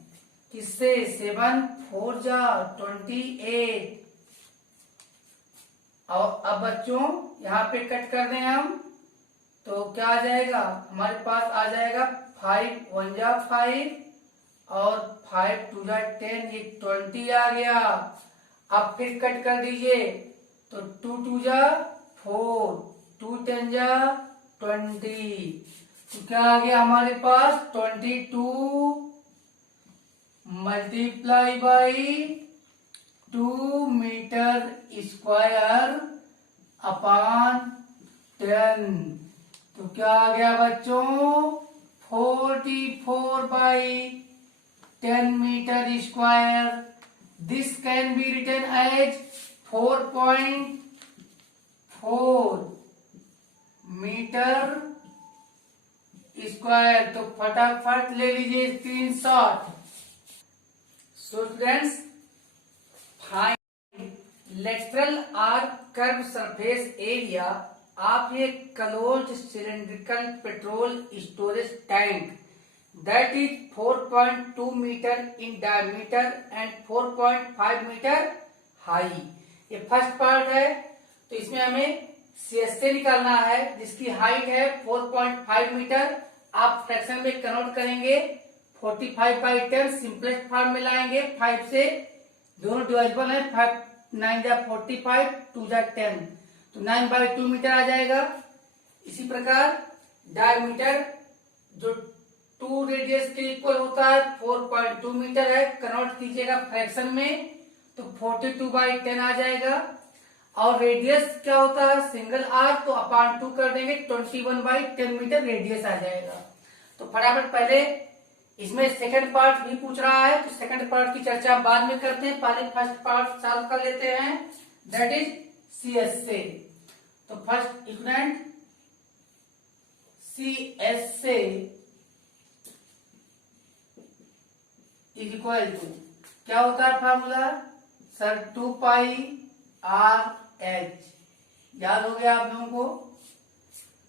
किससे, 7 4 जा 28। और अब बच्चों यहाँ पे कट कर दें हम, तो क्या आ जाएगा हमारे पास, आ जाएगा 5 1 जा 5 और 5 2 जा 10, ये 20 आ गया। अब फिर कट कर दीजिए, तो 2 2 जा 4, 2 10 जा 20, तो क्या आ गया हमारे पास 22 multiply by 2 metre square upon 10। तो क्या आ गया बच्चों 44/10 metre square. This can be written as 4.4 metre square. तो फटाफट ले लीजिए screenshot. So students, find lateral or curve surface area of a closed cylindrical petrol storage tank that is 4.2 metre in diameter and 4.5 metre high. ये first part है, तो इसमें हमें CS से निकालना है जिसकी हाइट है 4.5 मीटर। आप फ्रैक्शन में कन्वर्ट करेंगे 45/10 सिंपलेस्ट फॉर्म में लाएंगे, 5 से दोनों डिवाइजिबल है, 5 9 जा 45 2 जा 10, तो 9/2 मीटर आ जाएगा। इसी प्रकार डायमीटर जो 2 रेडियस के इक्वल होता है 4.2 मीटर है, कन्वर्ट कीजिएगा फ्रैक्शन में तो 42/10 आ जाएगा। और रेडियस क्या होता है सिंगल आर्क, तो अपॉन 2 कर देंगे 21/10 मीटर रेडियस आ जाएगा। तो फटाफट पहले इसमें सेकंड पार्ट भी पूछ रहा है, तो सेकंड पार्ट की चर्चा हम बाद में करते हैं, पहले फर्स्ट पार्ट सॉल्व कर लेते हैं, दैट इज CS से। तो फर्स्ट इक्वेशन CS से इज इक्वल टू क्या होता है फॉर्मूला सर 2 पाई RH। याद हो गया आप लोगों को।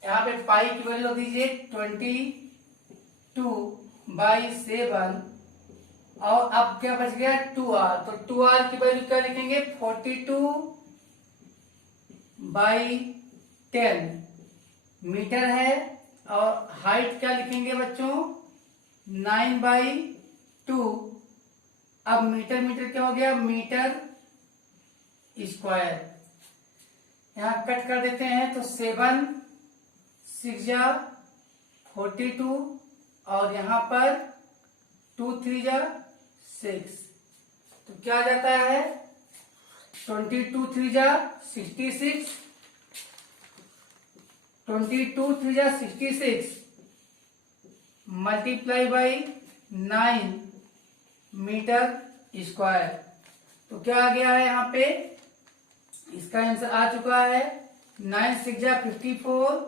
यहाँ पे पाई की वैल्यू दीजिए 22/7 और अब क्या बच गया 2R। तो 2R की वैल्यू क्या लिखेंगे 42/10 मीटर है। और हाइट क्या लिखेंगे बच्चों 9/2। अब मीटर मीटर क्या हो गया मीटर स्क्वायर। यहाँ कट कर देते हैं तो 7 6 जा 42 और यहाँ पर 2 3 जा 6, तो क्या आ जाता है 22 3 जा 66, 22 3 जा 66 मल्टीप्लाई बाई 9 मीटर स्क्वायर। तो क्या आ गया है यहाँ पे, इसका आंसर आ चुका है 9 6 जा 54,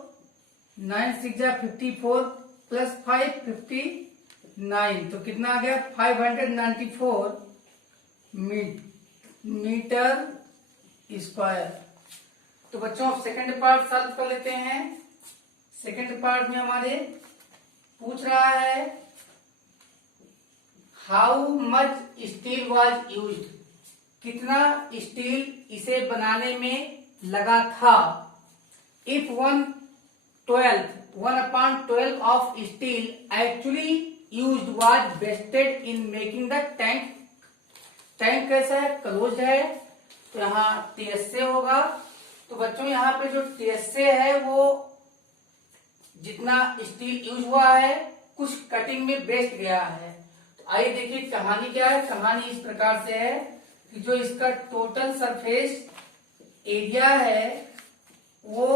9 6 जा 54 प्लस 5 59, तो कितना आ गया 594 मीटर स्क्वायर। तो बच्चों अब सेकंड पार्ट सॉल्व कर लेते हैं। सेकंड पार्ट में हमारे पूछ रहा है how much steel was used, कितना स्टील इसे बनाने में लगा था। If 1/12 of steel actually used was wasted in making the tank. Tank कैसा है, क्लोज्ड है, तो यहाँ टीएसए होगा। तो बच्चों यहाँ पे जो टीएसए है वो जितना स्टील यूज हुआ है कुछ कटिंग में वेस्ट गया है। तो आइए देखिए कहानी क्या है। कहानी इस प्रकार से है कि जो इसका टोटल सरफेस एरिया है वो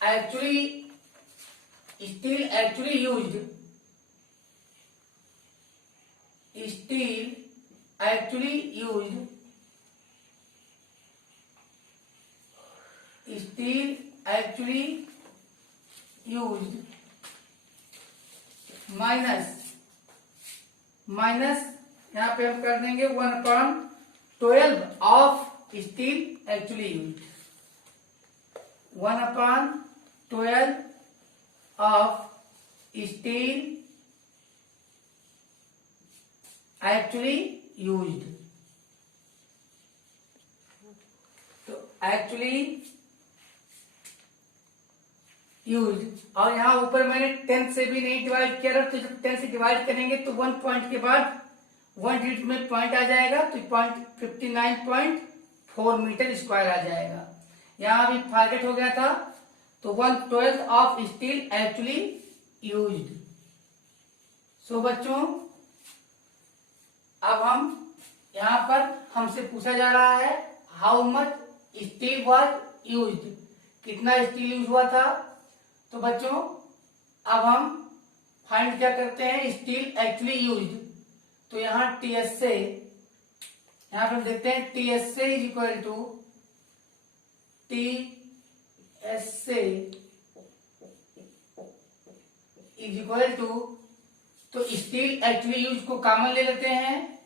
actually steel actually used minus यहाँ पे हम कर देंगे 1/12 of steel actually used, 1/12 of steel actually used. तो एक्चुअली यूज्ड, और यहाँ ऊपर मैंने 10 से भी नहीं डिवाइड किया था, तो जब 10 से डिवाइड करेंगे तो 1 पॉइंट के बाद 1 डिजिट में पॉइंट आ जाएगा, तो 59.4 मीटर स्क्वायर आ जाएगा। यहाँ अभी फॉरगेट हो गया था, तो 1/12 ऑफ स्टील एक्चुअली यूज्ड। सो बच्चों अब हम यहाँ पर हमसे पूछा जा रहा है how much steel was used, कितना स्टील यूज हुआ था। तो बच्चों अब हम फाइंड क्या करते हैं, स्टील एक्चुअली यूज्ड। तो यहाँ टीएसए, यहाँ पे हम देखते हैं टीएसए इज इक्वल टू तो स्टील एक्चुअली यूज को कॉमन ले लेते हैं,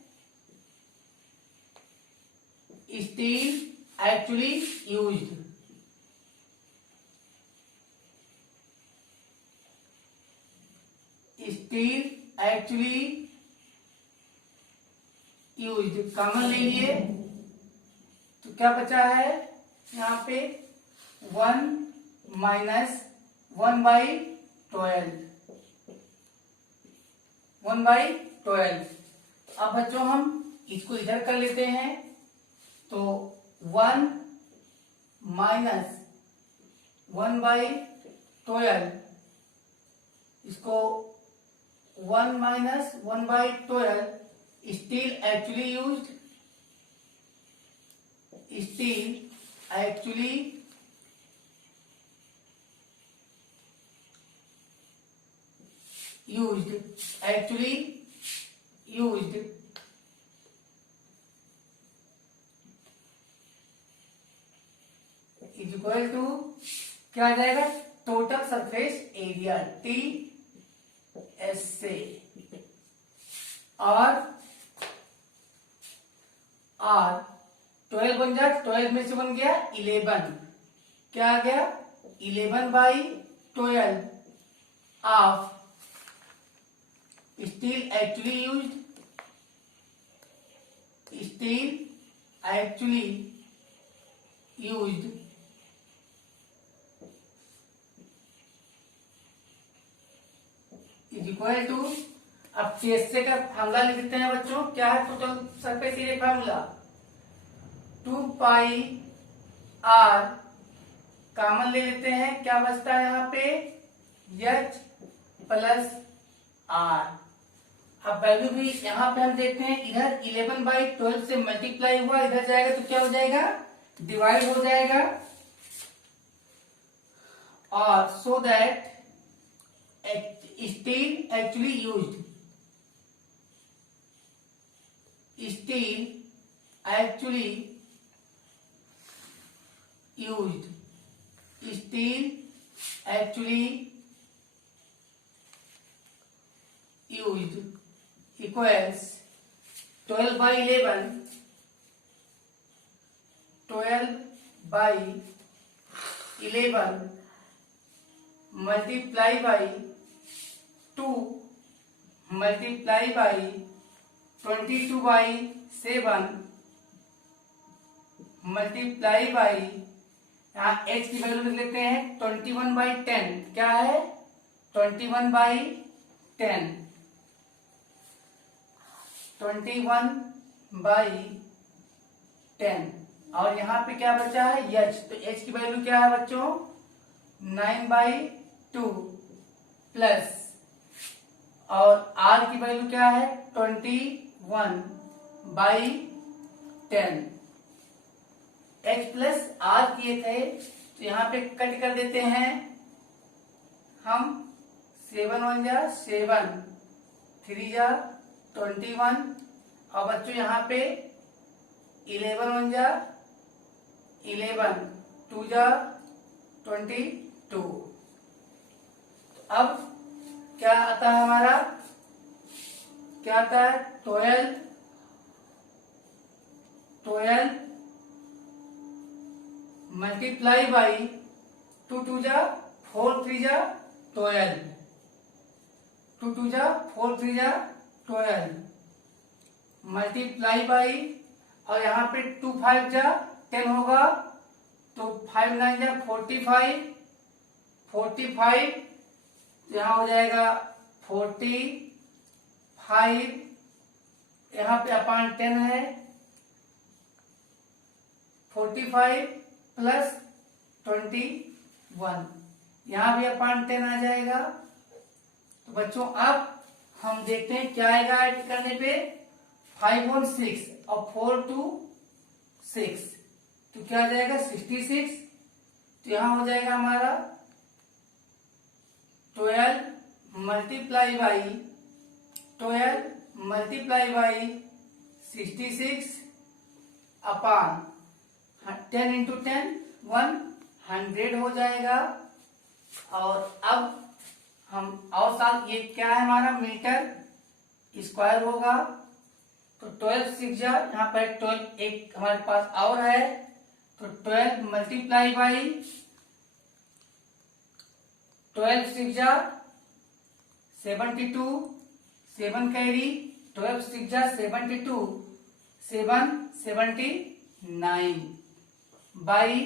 steel actually used, steel actually used common ले लिए, तो क्या बचा है यहाँ पे 1 माइनस 1/12, 1/12। अब बच्चों हम इसको इधर कर लेते हैं, तो 1 माइनस 1/12, इसको 1 minus 1/12 steel actually used, is equal to क्या आ जाएगा, टोटल सरफेस एरिया टीएसए, और 12 बन जाए, 12 में से बन गया 11, क्या आ गया 11/12 of steel actually used, is equal to, अब टीएसए का फार्मूला लिख देते हैं बच्चों, क्या है total surface area formula, 2πr common ले लेते हैं, क्या बचता है यहाँ पे H प्लस R। अब वैल्यू भी यहाँ पे हम देखते हैं, इधर 11/12 से मल्टीप्लाई हुआ, इधर जाएगा तो क्या हो जाएगा, डिवाइड हो जाएगा। और so that steel actually used, steel actually used, steel actually used equals 12/11, 12/11 multiply by 2 multiply by 22/7 multiply by, यहाँ h की वैल्यू लिख लेते हैं 21/10, क्या है 21/10, 21/10। और यहाँ पे क्या बचा है h, तो h की वैल्यू क्या है बच्चों 9/2 प्लस, और r की वैल्यू क्या है 21/10। h प्लस r किए थे तो यहाँ पे कट कर देते हैं हम, 7 1 जा 7, 3 जा 21, और बच्चों यहाँ पे 11 1 जा 11, 2 जा 22। तो अब क्या आता है हमारा, क्या आता है 12 मल्टीप्लाई बाई 2 2 जा 4 3 जा 12, 2 2 जा 4 3 जा 12 मल्टीप्लाई बाई, और यहाँ पे 2 5 जा 10 होगा, तो 5 9 जा 45, 45 यहाँ हो जाएगा 45, यहाँ पे अपान 10 है, 45 प्लस 21, यहाँ भी अपान 10 आ जाएगा। तो बच्चों अब हम देखते हैं क्या आएगा ऐड करने पे, 5 1 6 और 4 2 6, तो क्या आ जाएगा 66। तो यहाँ हो जाएगा हमारा 12 मल्टीप्लाई बाई 66 अपान 10 इंटू 10 100 हो जाएगा। और अब हम और साथ, ये क्या है हमारा मीटर स्क्वायर होगा, तो 12 6 जा, यहाँ पर 12 एक हमारे पास और है, तो 12 मल्टीप्लाई बाई 12 6 जा 72, 7 कैरी, 12 6 जा 72, 7 79 बाई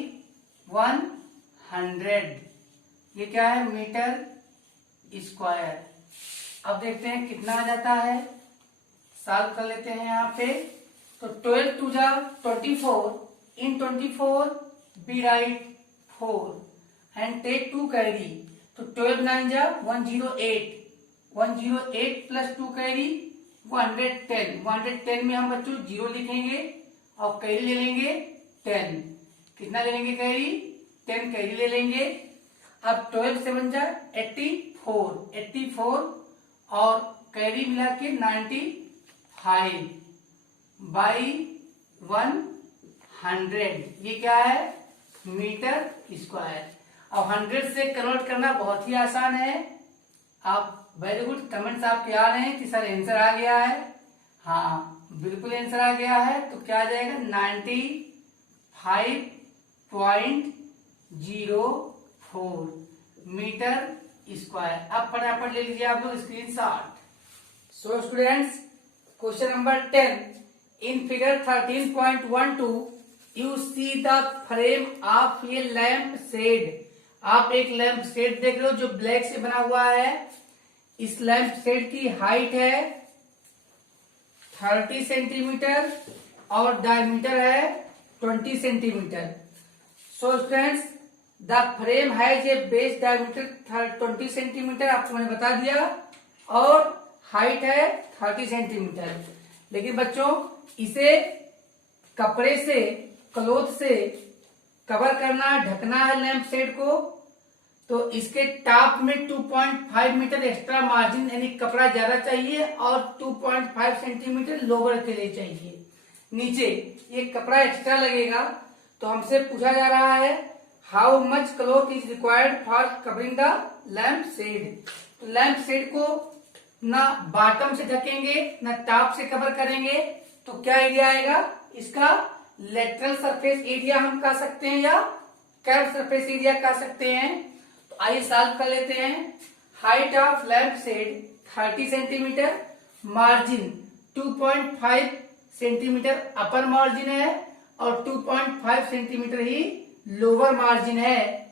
100, ये क्या है मीटर स्क्वायर। अब देखते हैं कितना आ जाता है, सॉल्व कर लेते हैं यहाँ पे। तो 12 2 जा 24, in 24 we write 4 and take 2 carry, तो 12 9 जा 108, 108 प्लस 2 कैरी 110, 110 में हम बच्चों 0 लिखेंगे और कैरी ले लेंगे 10, कितना ले लेंगे कैरी 10 कैरी ले लेंगे। अब 12 7 जा 84, 84 और कैरी मिला के 95 बाई 100, ये क्या है मीटर स्क्वायर। अब 100 से कन्वर्ट करना बहुत ही आसान है। आप वेरी गुड, कमेंट्स आपके आ रहे हैं कि सर आंसर आ गया है, हाँ बिल्कुल आंसर आ गया है। तो क्या आ जाएगा 95.04 मीटर स्क्वायर। अब फटाफट ले लीजिए आप लोग screenshot. So students, question number 10, in figure 13.12 you see the frame of a lamp shade. आप एक लैंप शेड देख रहे हो जो ब्लैक से बना हुआ है। इस लैंप शेड की हाइट है 30 सेंटीमीटर और डायमीटर है 20 centimetre. So students, the frame has a base diameter 20 centimetre, आपको मैंने बता दिया, और हाइट है 30 सेंटीमीटर। लेकिन बच्चों इसे कपड़े से, क्लोथ से कवर करना है, ढकना है लैंप शेड को, तो इसके टॉप में 2.5 मीटर एक्स्ट्रा मार्जिन यानी कपड़ा ज्यादा चाहिए और 2.5 सेंटीमीटर लोअर के लिए चाहिए। नीचे ये कपड़ा एक्स्ट्रा लगेगा। तो हमसे पूछा जा रहा है how much cloth is required for covering the lamp shade. तो लैंप शेड को ना बॉटम से ढकेंगे ना टॉप से कवर करेंगे, तो क्या एरिया आएगा इसका, लेटरल सरफेस एरिया हम कह सकते हैं या कर्व सरफेस एरिया कह सकते हैं। तो आइए सॉल्व कर लेते हैं। Height of lamp shade 30 centimetre, margin 2.5 centimetre upper margin है और 2.5 सेंटीमीटर ही लोअर मार्जिन है।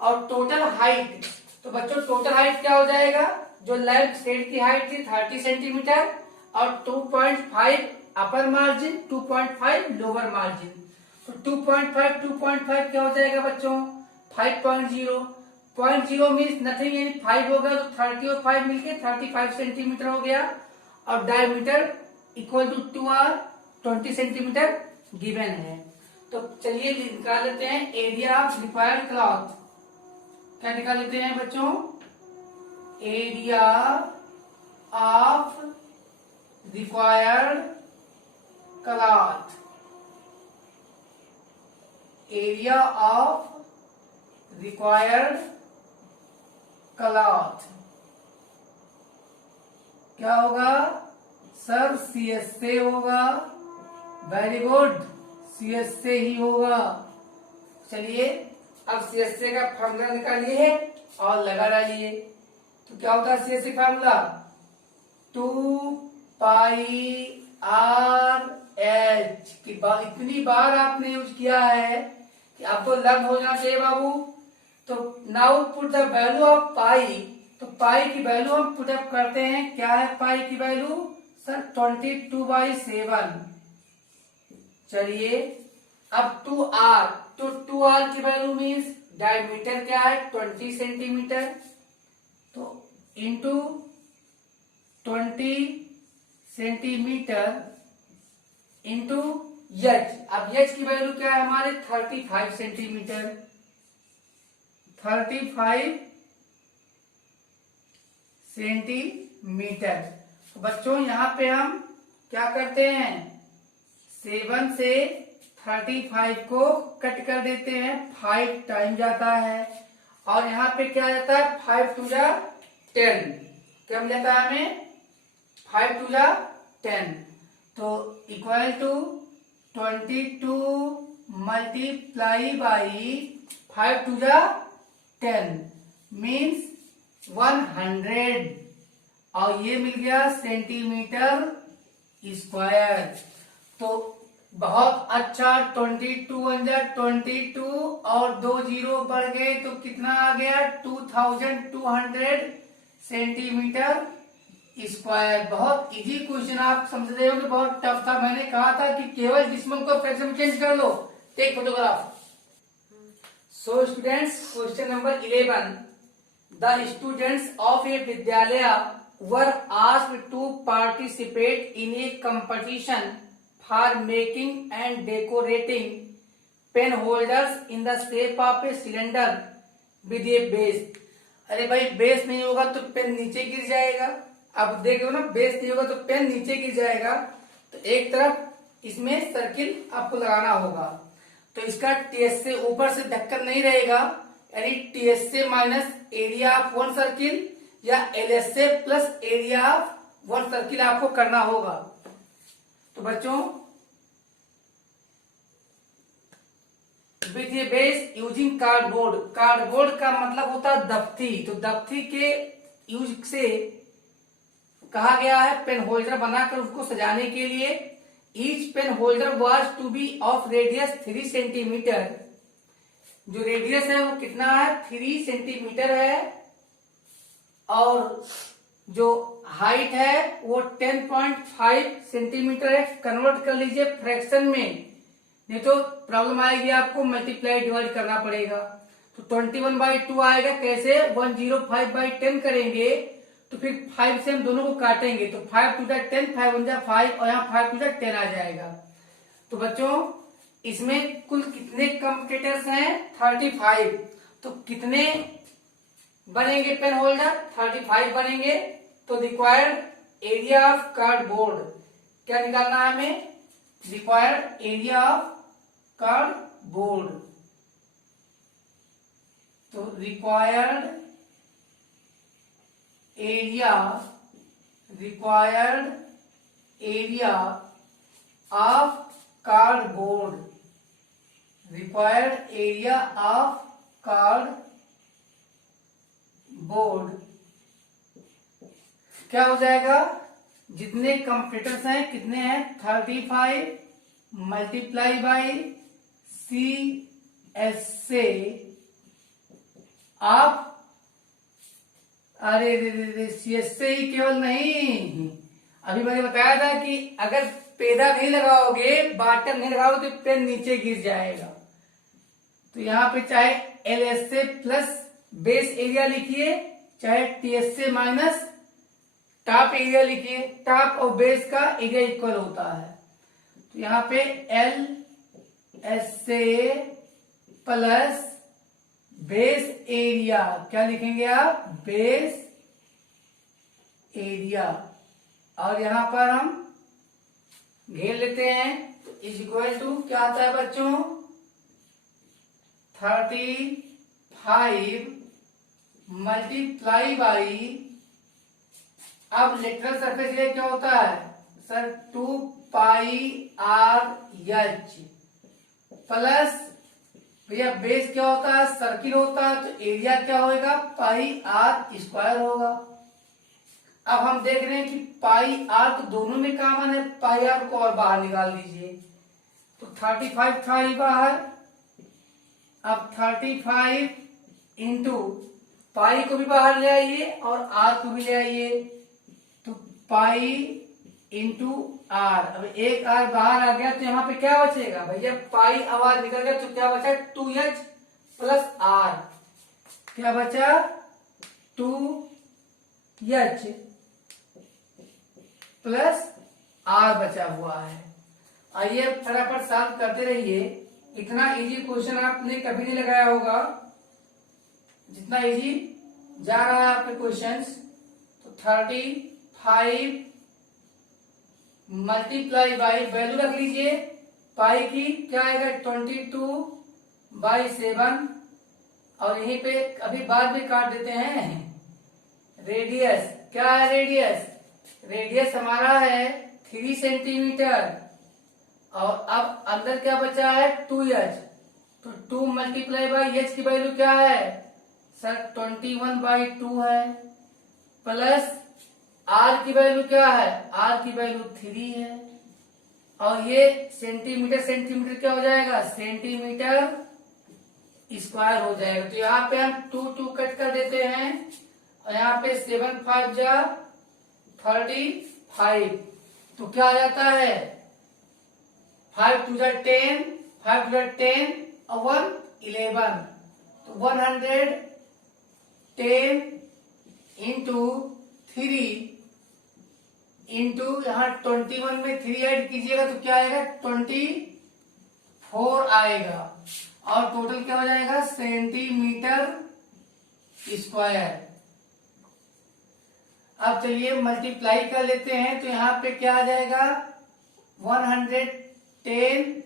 और टोटल हाइट, तो बच्चों टोटल हाइट क्या हो जाएगा, जो लैंप शेड की हाइट थी 30 सेंटीमीटर और 2.5 अपर मार्जिन, 2.5 लोअर मार्जिन, तो 2.5 क्या हो जाएगा बच्चों 5.0। 0.0 मीन्स नथिंग यानी 5 होगा, तो 30 और 5 मिलके 35 सेंटीमीटर हो गया। और diameter equal to 2r 20 centimetre given है। तो चलिए निकाल लेते हैं एरिया ऑफ रिक्वायर्ड क्लॉथ। क्या निकाल लेते हैं बच्चों, area of required cloth, area of required cloth क्या होगा सर, CS से होगा। वेरी गुड, CS से ही होगा। चलिए अब CS का फॉर्मूला निकालिए है और लगा डालिए। तो क्या होता है CS का फॉर्मूला, 2πRH की बार, इतनी बार आपने यूज किया है कि आपको लर्न हो जाना चाहिए बाबू। तो now put the value of pi, तो पाई की वैल्यू हम पुट अप करते हैं। क्या है पाई की वैल्यू सर, 22/7। चलिए अब 2R, तो 2R की वैल्यू मीन्स डायमीटर क्या है 20 सेंटीमीटर, तो इंटू 20 सेंटीमीटर इंटू H। अब H की वैल्यू क्या है हमारे 35 सेंटीमीटर, 35 सेंटीमीटर। तो बच्चों यहाँ पे हम क्या करते हैं, 7 से 35 को कट कर देते हैं, 5 टाइम जाता है और यहाँ पे क्या जाता है 5 टू जा 10, क्या मिल जाता है हमें 5 टू जा 10, तो equal to 22 multiply by 5 two जा 10 मीन्स 100 और ये मिल गया सेंटीमीटर स्क्वायर। तो बहुत अच्छा, 22 22 और 2 जीरो बढ़ गए तो कितना आ गया 2200 सेंटीमीटर स्क्वायर। बहुत इजी क्वेश्चन, आप समझ रहे हो कि बहुत टफ था। मैंने कहा था कि केवल डिसिमल को फ्रैक्शन में चेंज कर लो। Take photograph. So students, question number 11, the students of a विद्यालय were asked to participate in a competition for making and decorating pen holders in the shape of a cylinder with a base। अरे भाई base नहीं होगा तो pen नीचे गिर जाएगा। अब देखो ना, बेस नहीं होगा तो पेन नीचे गिर जाएगा। तो एक तरफ इसमें सर्किल आपको लगाना होगा, तो इसका TS से ऊपर से ढक्कन नहीं रहेगा, यानी TS से minus area of one circle या LS से plus area of one circle आपको करना होगा। तो बच्चों with A base using cardboard, cardboard का मतलब होता है दफ्ती, तो दफ्ती के यूज से कहा गया है पेन होल्डर बनाकर उसको सजाने के लिए। Each pen holder was to be of radius 3 centimetre. जो रेडियस है वो कितना है 3 सेंटीमीटर है और जो हाइट है वो 10.5 सेंटीमीटर है। कन्वर्ट कर लीजिए फ्रैक्शन में, नहीं तो प्रॉब्लम आएगी, आपको मल्टीप्लाई डिवाइड करना पड़ेगा। तो 21/2 आएगा, कैसे 105/10 करेंगे तो फिर 5 से हम दोनों को काटेंगे तो 5 टू द 10, 5 1 जा 5 और यहाँ 5 टू द 10 आ जाएगा। तो बच्चों इसमें कुल कितने कंपटीटर्स हैं? 35। तो कितने बनेंगे पेन होल्डर? 35 बनेंगे। तो रिक्वायर्ड एरिया ऑफ कार्डबोर्ड क्या निकालना है हमें? Required area of cardboard. तो required area of cardboard, required area of cardboard क्या हो जाएगा? जितने कंपटीटर्स हैं कितने हैं? 35 मल्टीप्लाई बाई CS से आप अरे CS से ही केवल नहीं, अभी मैंने बताया था कि अगर पेदा नहीं लगाओगे, बाटम नहीं लगाओगे तो पेन नीचे गिर जाएगा। तो यहाँ पे चाहे LS से प्लस बेस एरिया लिखिए, चाहे TS से माइनस टॉप एरिया लिखिए। टॉप और बेस का एरिया इक्वल होता है। तो यहाँ पे LS से प्लस बेस एरिया क्या लिखेंगे आप? Base area. और यहां पर हम घेर लेते हैं तो इज इक्वल टू क्या आता है बच्चों? 35 मल्टीप्लाई बाई, अब लेटरल सरफेस एरिया क्या होता है सर? 2 पाई RH प्लस भैया बेस क्या होता है? सर्किल होता है। तो एरिया क्या होगा? पाई R स्क्वायर होगा। अब हम देख रहे हैं कि पाई R तो दोनों में कॉमन है, पाई R को और बाहर निकाल दीजिए। तो 35 था ही बाहर। अब 35 इंटू पाई को भी बाहर ले आइए और R को भी ले आइए। तो पाई इंटू R, अब एक R बाहर आ गया तो यहाँ पे क्या बचेगा भैया? पाई आवाज निकल गया तो क्या बचा? 2H plus R। क्या बचा? 2H प्लस R बचा हुआ है। आइए फटाफट सॉल्व करते रहिए। इतना इजी क्वेश्चन आपने कभी नहीं लगाया होगा जितना इजी जा रहा है आपके क्वेश्चंस। तो 35 मल्टीप्लाई बाई, वैल्यू रख लीजिए पाई की, क्या आएगा? 22/7। और यहीं पे अभी बाद में काट देते हैं। रेडियस क्या है? रेडियस हमारा है 3 सेंटीमीटर। और अब अंदर क्या बचा है? 2H। तो 2 मल्टीप्लाई बाई H की वैल्यू क्या है सर? 21/2 है। प्लस R की वैल्यू क्या है? R की वैल्यू 3 है। और ये सेंटीमीटर क्या हो जाएगा? सेंटीमीटर स्क्वायर हो जाएगा। तो यहाँ पे हम 2 कट कर देते हैं और यहाँ पे 7 5 जा 35। तो क्या आ जाता है? 5 2 जा 10, 5 2 जा 10 और 1 11। तो 110 इंटू 3 इंटू यहाँ 21 में 3 ऐड कीजिएगा तो क्या आएगा? 24 आएगा। और टोटल क्या हो जाएगा? Centimetre square. अब चलिए मल्टीप्लाई कर लेते हैं। तो यहाँ पे क्या आ जाएगा? 110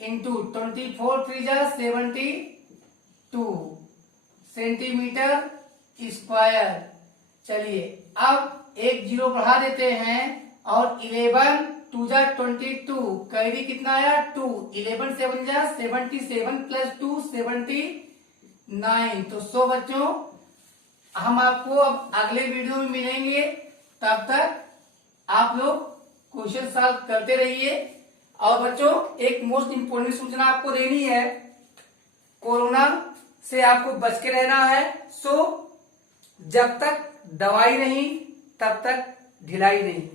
इंटू 24 3 जा 72 सेंटीमीटर स्क्वायर। चलिए अब एक जीरो बढ़ा देते हैं और 11 2 जा 22, कैरी कितना आया? 2। 11 7 जा 77 प्लस 2 79। तो सो बच्चों हम आपको अब अगले वीडियो में मिलेंगे। तब तक आप लोग क्वेश्चन सॉल्व करते रहिए। और बच्चों एक मोस्ट इंपोर्टेंट सूचना आपको देनी है, कोरोना से आपको बच के रहना है। सो जब तक दवाई नहीं तब तक ढिलाई नहीं।